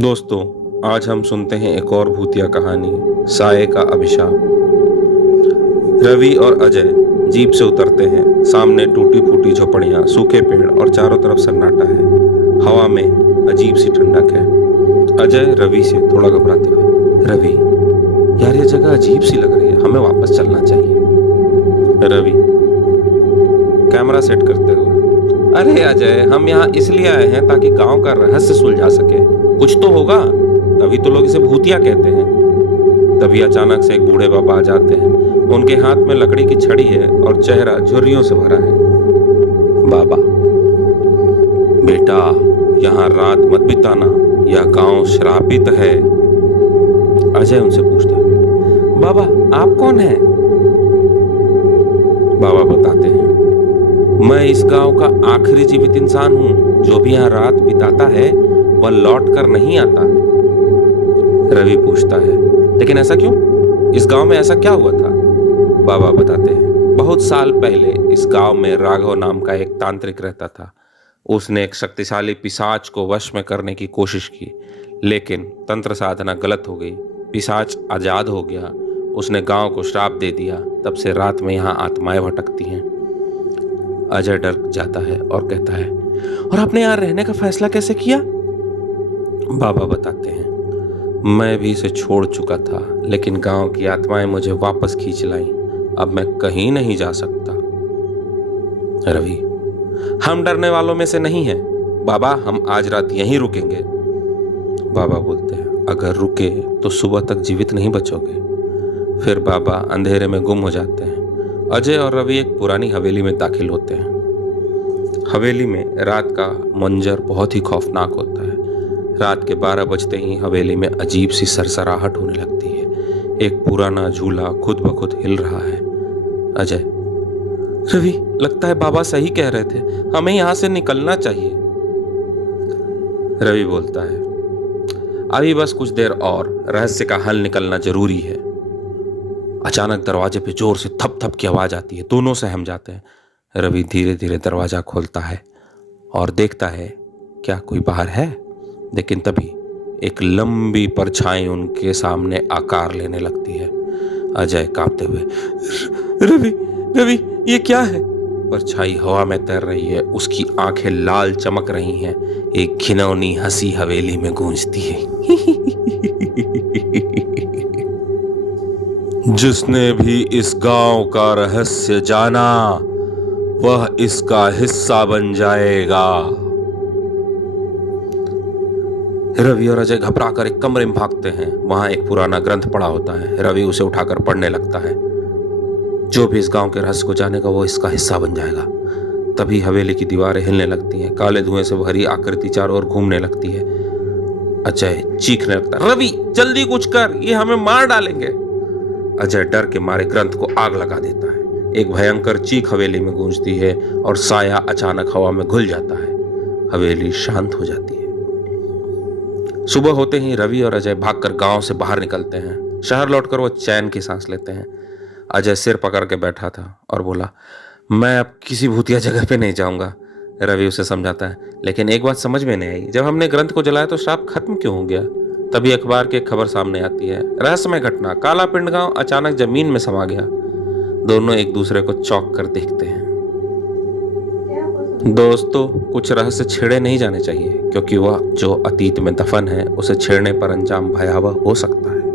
दोस्तों, आज हम सुनते हैं एक और भूतिया कहानी, साये का अभिशाप। रवि और अजय जीप से उतरते हैं। सामने टूटी फूटी झोपड़ियां, सूखे पेड़ और चारों तरफ सन्नाटा है। हवा में अजीब सी ठंडक है। अजय रवि से थोड़ा घबराते हुए, रवि यार, ये जगह अजीब सी लग रही है, हमें वापस चलना चाहिए। रवि कैमरा सेट करते हुए, अरे अजय, हम यहाँ इसलिए आए हैं ताकि गांव का रहस्य सुलझा सके। कुछ तो होगा, तभी तो लोग इसे भूतिया कहते हैं। तभी अचानक से एक बूढ़े बाबा आ जाते हैं। उनके हाथ में लकड़ी की छड़ी है और चेहरा झुर्रियों से भरा है। बाबा, बेटा, यहाँ रात मत बिताना, यह गांव श्रापित है। अजय उनसे पूछता है, बाबा आप कौन हैं? बाबा बताते हैं, मैं इस गांव का आखिरी जीवित इंसान हूं। जो भी यहाँ रात बिताता है वह लौट कर नहीं आता। रवि पूछता है, लेकिन ऐसा क्यों? इस गांव में ऐसा क्या हुआ था? बाबा बताते हैं, बहुत साल पहले इस गांव में राघव नाम का एक तांत्रिक रहता था। उसने एक शक्तिशाली पिशाच को वश में करने की कोशिश की, लेकिन तंत्र साधना गलत हो गई। पिशाच आजाद हो गया। उसने गांव को श्राप दे दिया। तब से रात में यहाँ आत्माएं भटकती हैं। अजय डर जाता है और कहता है, और आपने यहाँ रहने का फैसला कैसे किया? बाबा बताते हैं, मैं भी इसे छोड़ चुका था, लेकिन गांव की आत्माएं मुझे वापस खींच लाई। अब मैं कहीं नहीं जा सकता। रवि, हम डरने वालों में से नहीं हैं। बाबा, हम आज रात यहीं रुकेंगे। बाबा बोलते हैं, अगर रुके तो सुबह तक जीवित नहीं बचोगे। फिर बाबा अंधेरे में गुम हो जाते हैं। अजय और रवि एक पुरानी हवेली में दाखिल होते हैं। हवेली में रात का मंजर बहुत ही खौफनाक होता है। रात के 12 बजते ही हवेली में अजीब सी सरसराहट होने लगती है। एक पुराना झूला खुद ब खुद हिल रहा है। अजय, रवि, लगता है बाबा सही कह रहे थे, हमें यहां से निकलना चाहिए। रवि बोलता है, अभी बस कुछ देर और, रहस्य का हल निकलना जरूरी है। अचानक दरवाजे पे जोर से थप थप की आवाज आती है। दोनों सहम जाते हैं। रवि धीरे धीरे दरवाजा खोलता है और देखता है क्या कोई बाहर है। लेकिन तभी एक लंबी परछाई उनके सामने आकार लेने लगती है। अजय कांपते हुए, रवि, रवि, ये क्या है? परछाई हवा में तैर रही है। उसकी आंखें लाल चमक रही हैं। एक घिनौनी हंसी हवेली में गूंजती है। जिसने भी इस गांव का रहस्य जाना वह इसका हिस्सा बन जाएगा। रवि और अजय घबरा कर एक कमरे में भागते हैं। वहां एक पुराना ग्रंथ पड़ा होता है। रवि उसे उठाकर पढ़ने लगता है। जो भी इस गांव के रहस्य को जानेगा वो इसका हिस्सा बन जाएगा। तभी हवेली की दीवारें हिलने लगती हैं। काले धुएं से भरी आकृति चारों ओर घूमने लगती है। अजय चीखने लगता है, रवि, जल्दी कुछ कर, ये हमें मार डालेंगे। अजय डर के मारे ग्रंथ को आग लगा देता है। एक भयंकर चीख हवेली में गूंजती है और साया अचानक हवा में घुल जाता है। हवेली शांत हो जाती है। सुबह होते ही रवि और अजय भागकर गांव से बाहर निकलते हैं। शहर लौटकर वो चैन की सांस लेते हैं। अजय सिर पकड़ के बैठा था और बोला, मैं अब किसी भूतिया जगह पे नहीं जाऊंगा। रवि उसे समझाता है, लेकिन एक बात समझ में नहीं आई, जब हमने ग्रंथ को जलाया तो श्राप खत्म क्यों हो गया? तभी अखबार की एक खबर सामने आती है, रहस्यमय घटना, काला पिंड गांव अचानक जमीन में समा गया। दोनों एक दूसरे को चौंक कर देखते हैं। दोस्तों, कुछ रहस्य छेड़े नहीं जाने चाहिए, क्योंकि वह जो अतीत में दफन है उसे छेड़ने पर अंजाम भयावह हो सकता है।